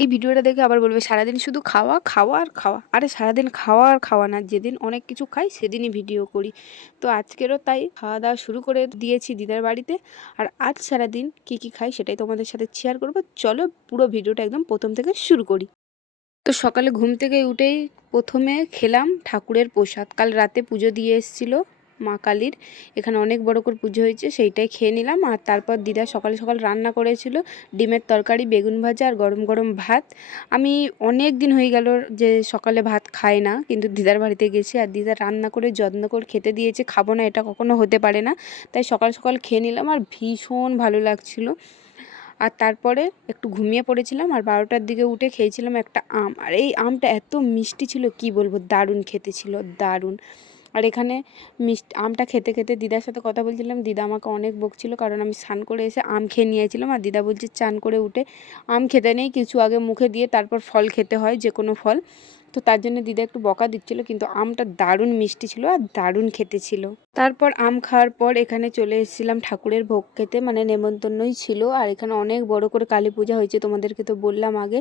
এই ভিডিওটা দেখে আবার বলবে সারাদিন শুধু খাওয়া খাওয়া আর খাওয়া। আরে সারাদিন খাওয়া আর খাওয়া না, যেদিন অনেক কিছু খাই সেদিনই ভিডিও করি। তো আজকেরও তাই খাওয়া দাওয়া শুরু করে দিয়েছি দিদার বাড়িতে। আর আজ সারাদিন কি কি খাই সেটাই তোমাদের সাথে শেয়ার করবো। চলো পুরো ভিডিওটা একদম প্রথম থেকে শুরু করি। তো সকালে ঘুম থেকে উঠেই প্রথমে খেলাম ঠাকুরের প্রসাদ। কাল রাতে পুজো দিয়ে এসেছিলো মা কালীর, এখানে অনেক বড় করে পুজো হয়েছে, সেইটাই খেয়ে নিলাম। আর তারপর দিদা সকাল সকাল রান্না করেছিল ডিমের তরকারি, বেগুন ভাজা আর গরম গরম ভাত। আমি অনেক দিন হয়ে গেল যে সকালে ভাত খাই না, কিন্তু দিদার বাড়িতে গেছি আর দিদা রান্না করে যত্ন করে খেতে দিয়েছে, খাবো না এটা কখনো হতে পারে না। তাই সকাল সকাল খেয়ে নিলাম আর ভীষণ ভালো লাগছিলো। আর তারপরে একটু ঘুমিয়ে পড়েছিলাম আর 12টার দিকে উঠে খেয়েছিলাম একটা আম। আর এই আমটা এত মিষ্টি ছিল কি বলবো, দারুণ খেতে ছিল, দারুণ। আর এখানে আমটা খেতে খেতে দিদার সাথে কথা বলছিলাম। দিদা আমাকে অনেক বকছিল কারণ আমি স্নান করে এসে আম খেয়ে নিয়েছিলাম। আর দিদা বলছে চান করে উঠে আম খেতে নেই, কিছু আগে মুখে দিয়ে তারপর ফল খেতে হয়, যে কোনো ফল। তো তার জন্য দিদা একটু বকা দিচ্ছিলো, কিন্তু আমটা দারুণ মিষ্টি ছিল আর দারুণ খেতে ছিল। তারপর আম খাওয়ার পর এখানে চলে এসেছিলাম ঠাকুরের ভোগ খেতে, মানে নেমন্তন্নই ছিল। আর এখানে অনেক বড় করে কালী পূজা হয়েছে, তোমাদেরকে তো বললাম আগে।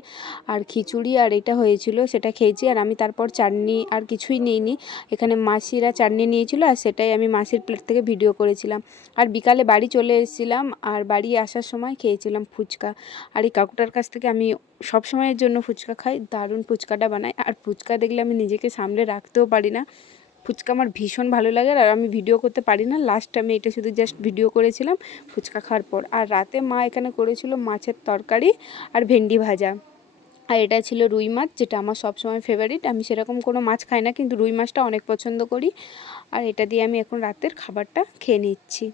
আর খিচুড়ি আর এটা হয়েছিল, সেটা খেয়েছি। আর আমি তারপর চাটনি আর কিছুই নিইনি, এখানে মাসিরা চাটনি নিয়েছিল আর সেটাই আমি মাসির প্লেট থেকে ভিডিও করেছিলাম। আর বিকালে বাড়ি চলে এসেছিলাম আর বাড়ি আসার সময় খেয়েছিলাম ফুচকা। আর এই কাকুটার কাছ থেকে আমি সব সময়ের জন্য ফুচকা খাই, দারুণ ফুচকাটা বানায়। আর ফুচকা দেখলে আমি নিজেকে সামলে রাখতেও পারি না, ফুচকা আমার ভীষণ ভালো লাগে। আর আমি ভিডিও করতে পারি না, লাস্ট আমি এটা শুধু জাস্ট ভিডিও করেছিলাম ফুচকা খাওয়ার পর। আর রাতে মা এখানে করেছিল মাছের তরকারি আর ভেন্ডি ভাজা। আর এটা ছিল রুই মাছ, যেটা আমার সবসময় ফেভারিট। আমি সেরকম কোনো মাছ খাই না, কিন্তু রুই মাছটা অনেক পছন্দ করি। আর এটা দিয়ে আমি এখন রাতের খাবারটা খেয়ে নিচ্ছি।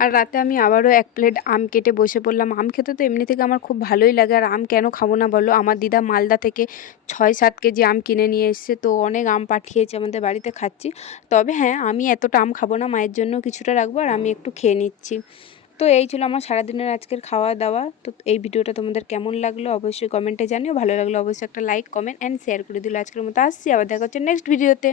আর রাতে আমি আবারও এক প্লেট আম কেটে বসে পড়লাম। আম খেতে তো এমনি থেকে আমার খুব ভালোই লাগে, আর আম কেন খাবো না বলো। আমার দিদা মালদা থেকে 6-7 কেজি আম কিনে নিয়ে এসছে, তো অনেক আম পাঠিয়েছে আমাদের বাড়িতে, খাচ্ছি। তবে হ্যাঁ, আমি এতটা আম খাবো না, মায়ের জন্য কিছুটা রাখবো আর আমি একটু খেয়ে নিচ্ছি। তো এই ছিল আমার সারাদিনের আজকের খাওয়া দাওয়া। তো এই ভিডিওটা তোমাদের কেমন লাগলো অবশ্যই কমেন্টে জানিও, ভালো লাগলো অবশ্যই একটা লাইক কমেন্ট অ্যান্ড শেয়ার করে দিল। আজকের মতো আসছি, আবার দেখা হচ্ছে নেক্সট ভিডিওতে।